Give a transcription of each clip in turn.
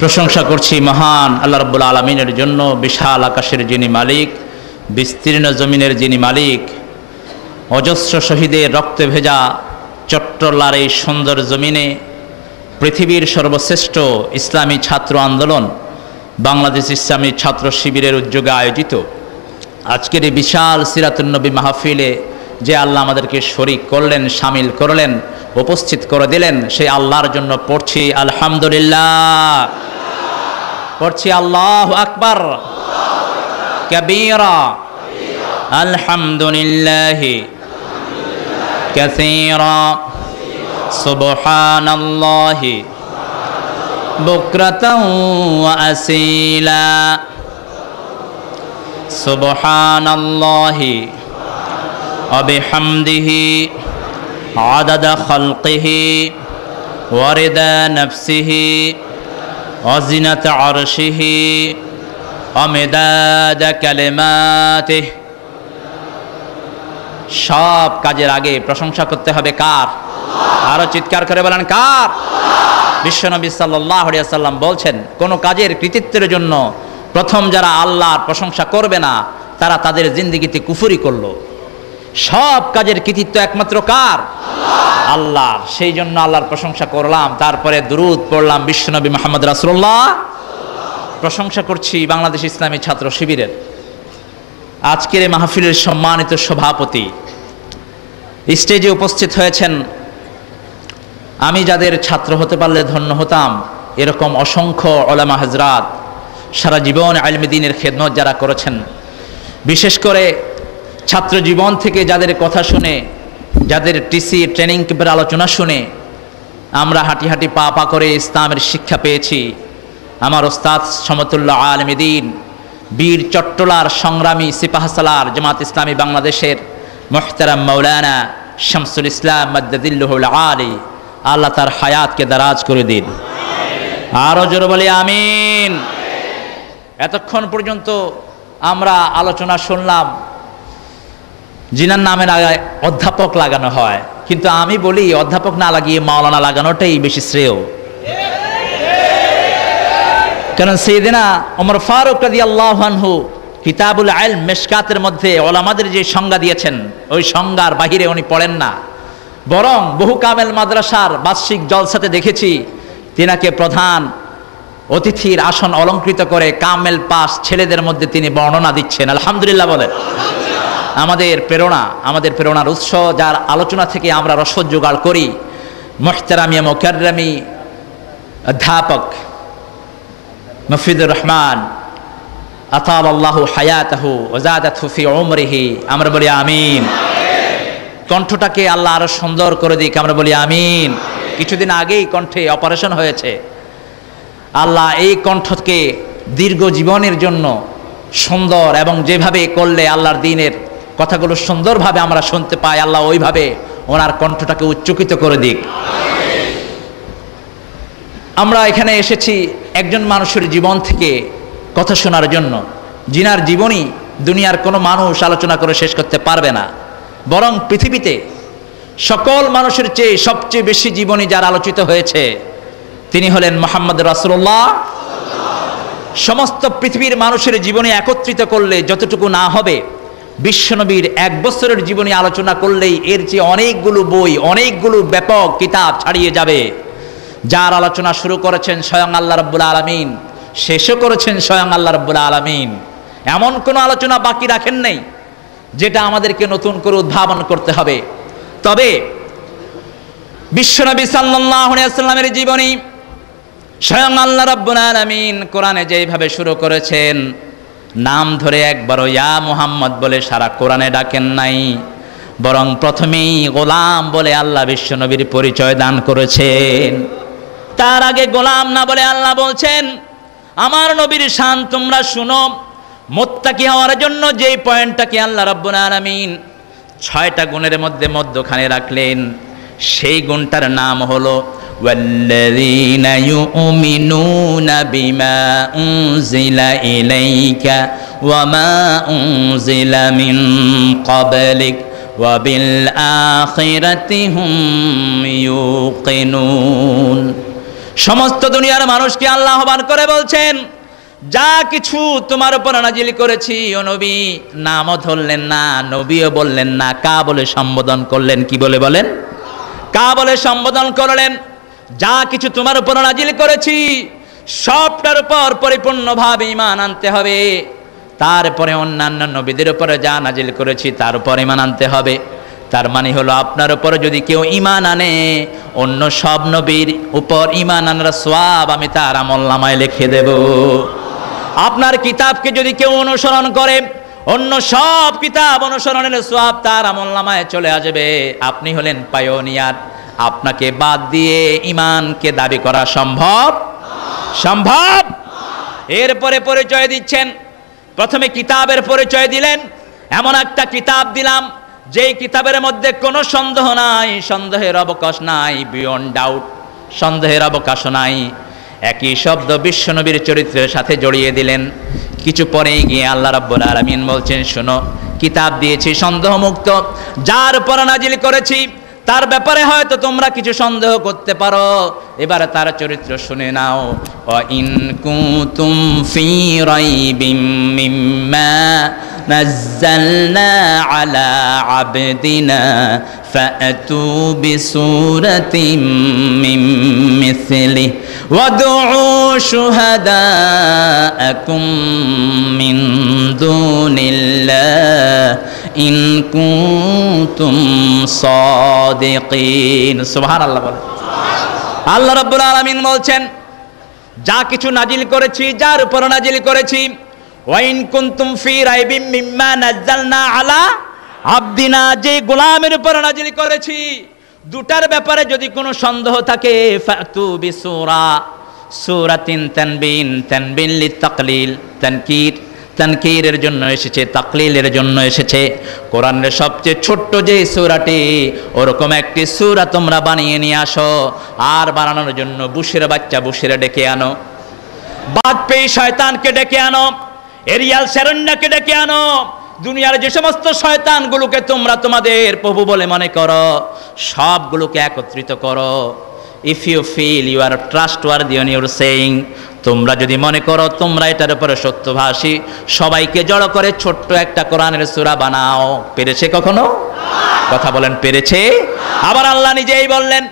প্রশংসা করছি মহান আল্লাহ রাব্বুল আলামিনের জন্য, বিশাল আকাশের যিনি মালিক, বিস্তীর্ণ জমিনের যিনি মালিক, অজস্র শহীদের রক্তে ভেজা চট্টলার এই সুন্দর জমিনে পৃথিবীর সর্বশ্রেষ্ঠ ইসলামী ছাত্র আন্দোলন বাংলাদেশ ইসলামী ছাত্র শিবিরের উদ্যোগে আয়োজিত আজকের এই বিশাল সিরাতুন নবী মাহফিলে যে আল্লাহ আমাদেরকে শরীক করলেন, শামিল করলেন, উপস্থিত করে দিলেন, সেই আল্লাহর জন্য পড়ছি আলহামদুলিল্লাহ, পড়ছি আল্লাহু আকবার কাবীরা, আলহামদুলিল্লাহি কাসীরা, সুবহানাল্লাহি বুকরাতাও ওয়া আসীলা, সুবহানাল্লাহি ওয়া বিহামদিহি আদাদা খালকিহি ওয়া রিদা নাফসিহি ওয়া জিনাতা আরশিহি ওয়া মিদাদা কালিমাতিহি। সব কাজের আগে প্রশংসা করতে হবে কার? আরো চিৎকার করে বলেন কার? বিশ্বনবী সাল্লাল্লাহু আলাইহি ওয়াসাল্লাম বলছেন, কোন কাজের কৃতিত্বের জন্য প্রথম যারা আল্লাহর প্রশংসা করবে না তারা তাদের জিন্দেগিতে কুফরি করলো। সব কাজের কৃতিত্ব একমাত্র কার? আল্লাহর। সেই জন্য আল্লাহর প্রশংসা করলাম, তারপরে দুরূদ পড়লাম বিশ্বনবী মুহাম্মদ রাসূলুল্লাহ। প্রশংসা করছি বাংলাদেশ ইসলামী ছাত্র শিবিরের আজকের এই মাহফিলের সম্মানিত সভাপতি, স্টেজে উপস্থিত হয়েছেন। আমি যাদের ছাত্র হতে পারলে ধন্য হতাম, এরকম অসংখ্য উলামা হযরত সারা জীবন ইলমে দ্বীনের খেদমত যারা করেছেন, বিশেষ করে ছাত্র জীবন থেকে যাদের কথা শুনে, যাদের টিসি ট্রেনিং ক্যাম্পের আলোচনা শুনে আমরা হাঁটি হাঁটি পা পা করে ইসলামের শিক্ষা পেয়েছি। আমার ওস্তাদ সমতুল্লাহ আলেম দ্বীন, বীর চট্টলার সংগ্রামী সিপাহসালার জামাত ইসলামী বাংলাদেশের মুহতারাম মাওলানা শামসুল ইসলাম মাদ্দাদিল্লাহুল আলী, আল্লাহ তার হায়াতকে দারাজ করে দিন। আরো জোরে বলি আমিন। এতক্ষণ পর্যন্ত আমরা আলোচনা শুনলাম, জিনার নামের আগে অধ্যাপক লাগানো হয়, কিন্তু আমি বলি অধ্যাপক না লাগিয়ে মাওলানা লাগানোটাই বেশি শ্রেয়। কারণ সাইয়েদনা ওমর ফারুক রাদিয়াল্লাহু আনহু কিতাবুল ইলম মিশকাতের মধ্যে উলামাদের যে সংজ্ঞা দিয়েছেন, ওই সংজ্ঞার বাহিরে উনি পড়েন না, বরং বহু কামেল মাদ্রাসার বার্ষিক জলসাতে দেখেছি তিনাকে প্রধান অতিথির আসন অলঙ্কৃত করে কামেল পাস ছেলেদের মধ্যে তিনি বর্ণনা দিচ্ছেন। আলহামদুলিল্লাহ বলেন। আমাদের প্রেরণার উৎস, যার আলোচনা থেকে আমরা রসদ জোগাড় করি, মুহতারামিয়া মুকাররামি অধ্যাপক মুফিদুর রহমান আতালাল্লাহু হায়াতাহু ওয়া যাদাতহু ফি উমরিহি, আমরা বলি আমিন। কণ্ঠটাকে আল্লাহ আরো সুন্দর করে দিক, আমরা বলি আমিন। কিছুদিন আগেই কণ্ঠে অপারেশন হয়েছে, আল্লাহ এই কণ্ঠকে দীর্ঘ জীবনের জন্য সুন্দর, এবং যেভাবে করলে আল্লাহর দ্বীনের কথাগুলো সুন্দরভাবে আমরা শুনতে পাই, আল্লাহ ওইভাবে ওনার কণ্ঠটাকে উচ্চকিত করে দিক। আমরা এখানে এসেছি একজন মানুষের জীবন থেকে কথা শোনার জন্য, যিনার জীবনী দুনিয়ার কোনো মানুষ আলোচনা করে শেষ করতে পারবে না, বরং পৃথিবীতে সকল মানুষের চেয়ে সবচেয়ে বেশি জীবনী যার আলোচিত হয়েছে তিনি হলেন মুহাম্মদ রাসূলুল্লাহ। সমস্ত পৃথিবীর মানুষের জীবনী একত্রিত করলে যতটুকু না হবে, বিশ্বনবীর এক বছরের জীবনী আলোচনা করলেই এর চেয়ে অনেকগুলো বই, অনেকগুলো ব্যাপক কিতাব ছাড়িয়ে যাবে। যার আলোচনা শুরু করেছেন স্বয়ং আল্লাহ রাব্বুল আলামিন, শেষও করেছেন স্বয়ং আল্লাহ রাব্বুল আলামিন। এমন কোনো আলোচনা বাকি রাখেন নাই যেটা আমাদেরকে নতুন করে উদ্ভাবন করতে হবে। তবে বিশ্বনবী সাল্লাল্লাহু আলাইহি ওয়াসাল্লামের জীবনী স্বয়ং আল্লাহ রাব্বুল আলামিন কোরআনে যেভাবে শুরু করেছেন, নাম ধরে একবারও ইয়া মুহাম্মদ বলে সারা কোরআনে ডাকেন নাই, বরং প্রথমেই গোলাম বলে আল্লাহ বিশ্বনবীর পরিচয় দান করেছেন। তার আগে গোলাম না বলে আল্লাহ বলছেন, আমার নবীর শান তোমরা শুনো। মুত্তাকি হওয়ার জন্য যেই পয়েন্টটাকে আল্লাহ রাব্বুল আলামিন 6টা গুণের মধ্যে মধ্যখানে রাখলেন, সেই গুণটার নাম হলো ওয়াল্লাযীনা ইউমিনুনা বিমা উনজিলা ইলাইকা ওয়া মা উনজিলা মিন ক্বাবলিক ওয়া বিল আখিরাতি হুম ইউকিনুন। সমস্ত দুনিয়ার মানুষকে আল্লাহ আহ্বান করে বলছেন, যা কিছু তোমার উপর নাজিল করেছি ও নবী, নামও ধরলেন না, নবীও বললেন না, কা বলে সম্বোধন করলেন? কি বলে বলেন? কা বলে সম্বোধন করলেন। যা কিছু তোমার উপর নাজিল করেছি সবটার উপর পরিপূর্ণভাবে ঈমান আনতে হবে। তারপরে অন্যান্য নবীদের উপরে যা নাজিল করেছি তার উপর ঈমান আনতে হবে। তার মানে হলো আপনার উপর যদি কেউ ঈমান আনে, অন্য সব নবীর উপর ঈমান আনার সওয়াব আমি তার আমলনামায় লিখে দেব। আপনার কিতাবকে যদি কেউ অনুসরণ করে, অন্য সব কিতাব অনুসরণের সওয়াব তার আমলনামায় চলে আসবে। আপনি হলেন পায়োনিয়ার। আপনাকে বাদ দিয়ে ঈমানকে দাবি করা সম্ভব? সম্ভব। এরপরে পরিচয় দিচ্ছেন, প্রথমে কিতাবের পরিচয় দিলেন। এমন একটা কিতাব দিলাম যেই কিতাবের মধ্যে কোনো সন্দেহ নাই, সন্দেহের অবকাশ নাই, বিয়ন্ড ডাউট, সন্দেহের অবকাশ নাই। একই শব্দ বিশ্বনবীর চরিত্রের সাথে জড়িয়ে দিলেন। কিছু পরেই গিয়ে আল্লাহ রাব্বুল আলামিন বলছেন, শোনো, কিতাব দিয়েছি সন্দেহমুক্ত, যার উপর নাজিল করেছি তার ব্যাপারে হয়তো তোমরা কিছু সন্দেহ করতে পারো। এবারে তার চরিত্র শুনে নাও। ওয়া ইন কুনতুম ফি রাইবিম মিম্মা নাযালনা আলা আবদিনা ফাআতু বিসূরাতিম মিন মিসলিহি ওয়াদউ শুহাদাআকুম মিন দুনিল্লাহ ইন কুনতুম সাদিকিন। সুবহানাল্লাহ বলেন। আল্লাহ রাব্বুল আলামিন বলছেন, যা কিছু নাজিল করেছি, যার উপর নাজিল করেছি, ওয়া ইন কুনতুম ফি রাইবিম মিম্মা নাযালনা আলা আবদিনা, যে গোলামের উপর নাজিল করেছি, দুটার ব্যাপারে যদি কোনো সন্দেহ থাকে, ফাতু বিসূরা, সূরাতিন তানবিন, তানবিন লিতাকলিল, তানকির, তানকিরের জন্য এসেছে, তাকলিলের জন্য এসেছে। কোরআনের সবচেয়ে ছোট্ট যে সূরাটি, ওরকম একটি সূরা তোমরা বানিয়ে নিয়ে আসো। আর বানানোর জন্য বুশের বাচ্চা বুশের ডেকে আনো, বাদপেয়ী শয়তানকে ডেকে আনো, এরিয়াল শ্যারণ্যাকে ডেকে আনো। দুনিয়ার যে সমস্ত শয়তানগুলোকে তোমরা তোমাদের প্রভু বলে মনে করো, সবগুলোকে একত্রিত করো। If you feel you are trustworthy on your saying, তোমরা যদি মনে করো তোমরা এটার উপরে সত্যভাষী, সবাইকে জড়ো করে ছোট্ট একটা কোরআনের সূরা বানাও। পেরেছে কখনো? কথা বলেন, পেরেছে? আবার আল্লাহ নিজেই বললেন,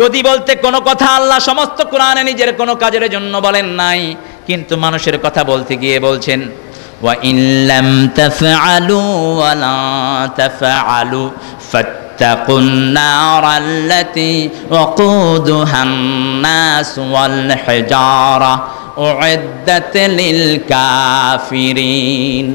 যদি বলতে কোনো কথা আল্লাহ সমস্ত কোরআনে নিজের কোনো কাজের জন্য বলেন নাই, কিন্তু মানুষের কথা বলতে গিয়ে বলছেন, ওয়া ইন লাম তাফআলু ওয়া লা তাফআলু ফাত্তাকুন নারাল্লাতী ওয়াকুদুহান নাস ওয়াল হিজারা উইদ্দাত লিল কাফিরিন।